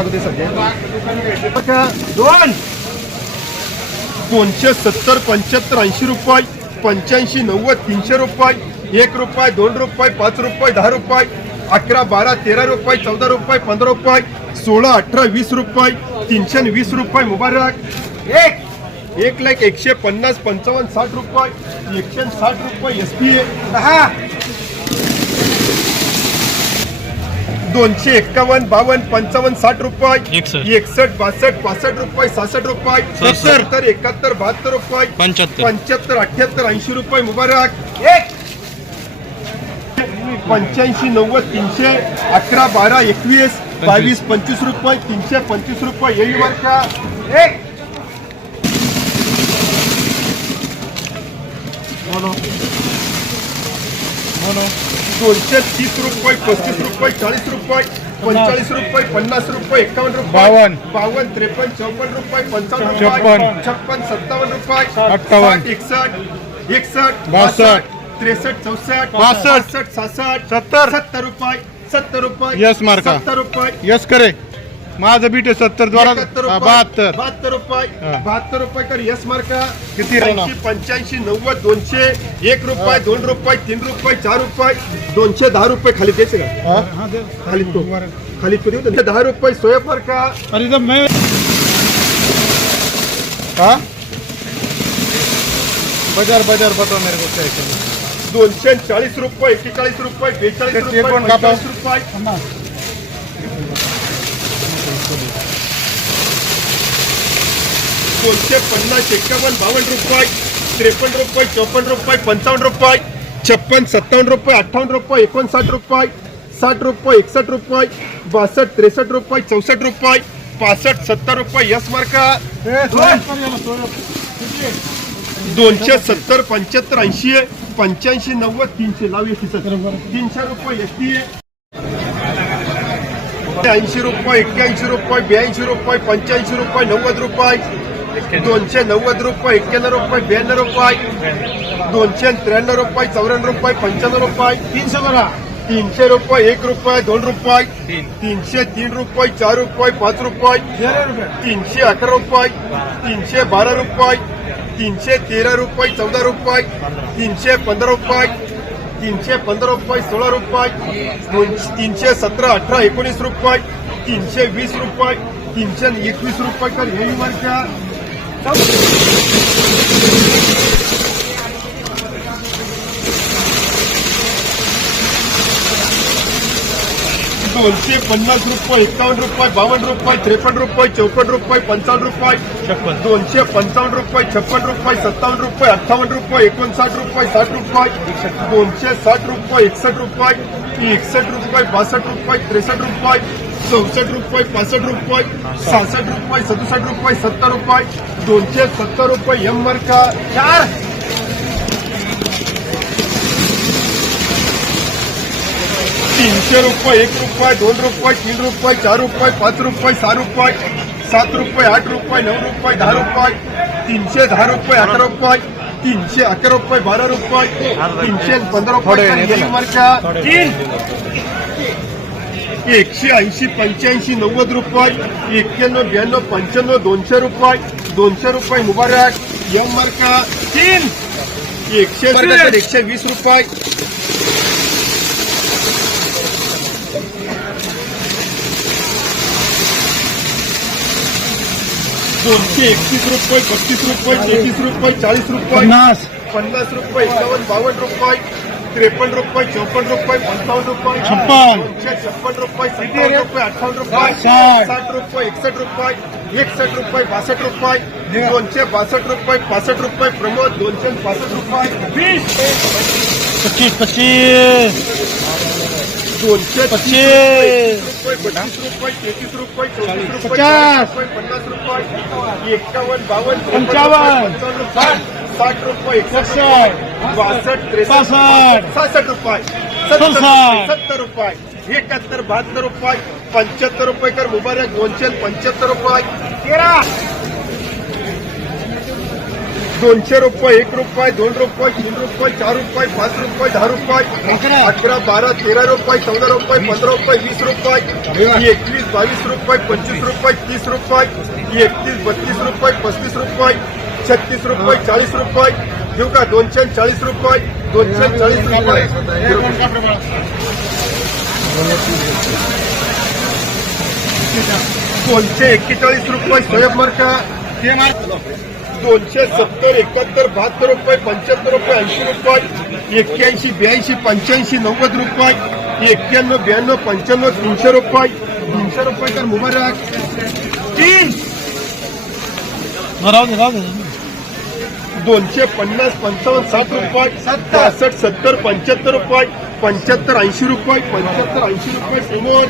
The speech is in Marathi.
दाखवते सध्या बघा 270 75 80 रुपये 85 90 300 रुपये 1 रुपये 2 रुपये 5 रुपये 10 रुपये 11 12 13 रुपये 14 रुपये 15 रुपये 16 18 20 रुपये 320 रुपये मुबारक 1 लाख 150 55 60 रुपये 160 रुपये SPA 251 52 55 60 रुपये 61 62 65 रुपये 66 रुपये 70 71 72 रुपये 75 78 80 रुपये मुबारक 85 90 300 11 12 21 22 25 रुपये 325 रुपये यही वर्ग का 230 रुपये 35 रुपये 40 रुपये 45 रुपये 50 रुपये 51 रुपये 52 53 54 रुपये 55 रुपये 56 57 रुपये 58 61 61 62 63 64 65 67 70 रुपये 70 रुपये यस मार्का 70 रुपये यस करे माझं बीट 70 द्वारा 72 72 रुपये 72 रुपये कर यस मार्का किती राहणार 85 90 200 1 रुपये 2 रुपये 3 रुपये 4 रुपये 210 रुपये खाली द्यायचे का खाली तो देऊ 10 रुपये सोया मार्का अरे जब मैं हाँ बाजार बता मेरे को क्या 240 रुपये 41 रुपये 42 रुपये 45 रुपये 250 51 52 रुपये 53 रुपये 54 रुपये 55 रुपये 56 57 रुपये 58 रुपये 59 रुपये 60 रुपये 61 रुपये 62 63 रुपये 64 रुपये 65 70 रुपये यस मार्का 270 75 80 85 90 300 लावूया 300 रुपये STA 80 रुपये 81 रुपये 82 रुपये 85 रुपये 90 रुपये 290 रुपये 91 रुपये 92 रुपये 293 रुपये 54 रुपये 95 रुपये 300 बघा 300 रुपये 1 रुपये 2 रुपये 303 रुपये 4 रुपये 5 रुपये 311 रुपये 312 रुपये 313 रुपये 14 रुपये 315 रुपये 315 रुपये 16 रुपये 317 18 19 रुपये 320 रुपये 321 रुपये कर यही वर्षा 250 रुपये 51 रुपये 52 रुपये 53 रुपये 54 रुपये 55 रुपये 255 रुपये 56 रुपये 57 रुपये 58 रुपये 59 रुपये 60 रुपये 260 रुपये 61 रुपये 61 रुपये 62 रुपये 63 रुपये 64 रुपये 65 रुपये 66 रुपये 67 रुपये 70 रुपये 270 रुपये एम मार्का 4 300 रुपये 1 रुपये 2 रुपये 3 रुपये 4 रुपये 5 रुपये 6 रुपये 7 रुपये 8 रुपये 9 रुपये 10 रुपये 310 रुपये 11 रुपये 311 रुपये 12 रुपये 315 रुपये मार्का 180 85 90 रुपये 91 92 95 200 रुपये 200 रुपये मुबारक एम मार्का 3 120 रुपये 231 रुपये 32 रुपये 33 रुपये 40 रुपये 50 रुपये 51 52 रुपये 53 रुपये 54 रुपये 55 रुपये 56 रुपये 57 रुपये 58 रुपये 60 रुपये 61 रुपये 61 रुपये 62 रुपये 262 रुपये 65 रुपये प्रमोद 265 रुपये 25 225 रुपये 32 रुपये 33 रुपये 34 रुपये 50 रुपये 51 52 55 60 रुपये 61 62 63 रुपये 70 रुपये 71 72 रुपये 75 रुपये कर मुबारक 275 रुपये 13 200 रुपये, 1 रुपये, 2 रुपये, 3 रुपये, 4 रुपये, 5 रुपये, 10 रुपये, 11, 12, 13 रुपये, 14 रुपये, 15 रुपये, 20 रुपये, 21, 22 रुपये, 25 रुपये, 30 रुपये, 31, 32 रुपये, 35 रुपये, 36 रुपये, 40 रुपये, घेऊ का 240 रुपये, 240 रुपये, 241 रुपये सोयाब मार्का, 270, 71, 72 रुपये, 75 रुपये, 80 रुपये, 81, 82, 85, 90 रुपये, 91, 92, 95, 300 रुपये, 300 रुपये तर मुबारक, 30, 250, 55, 60 रुपये, 65, 70, 75 रुपये, 75, 80 रुपये, 75, 80 रुपये समोर.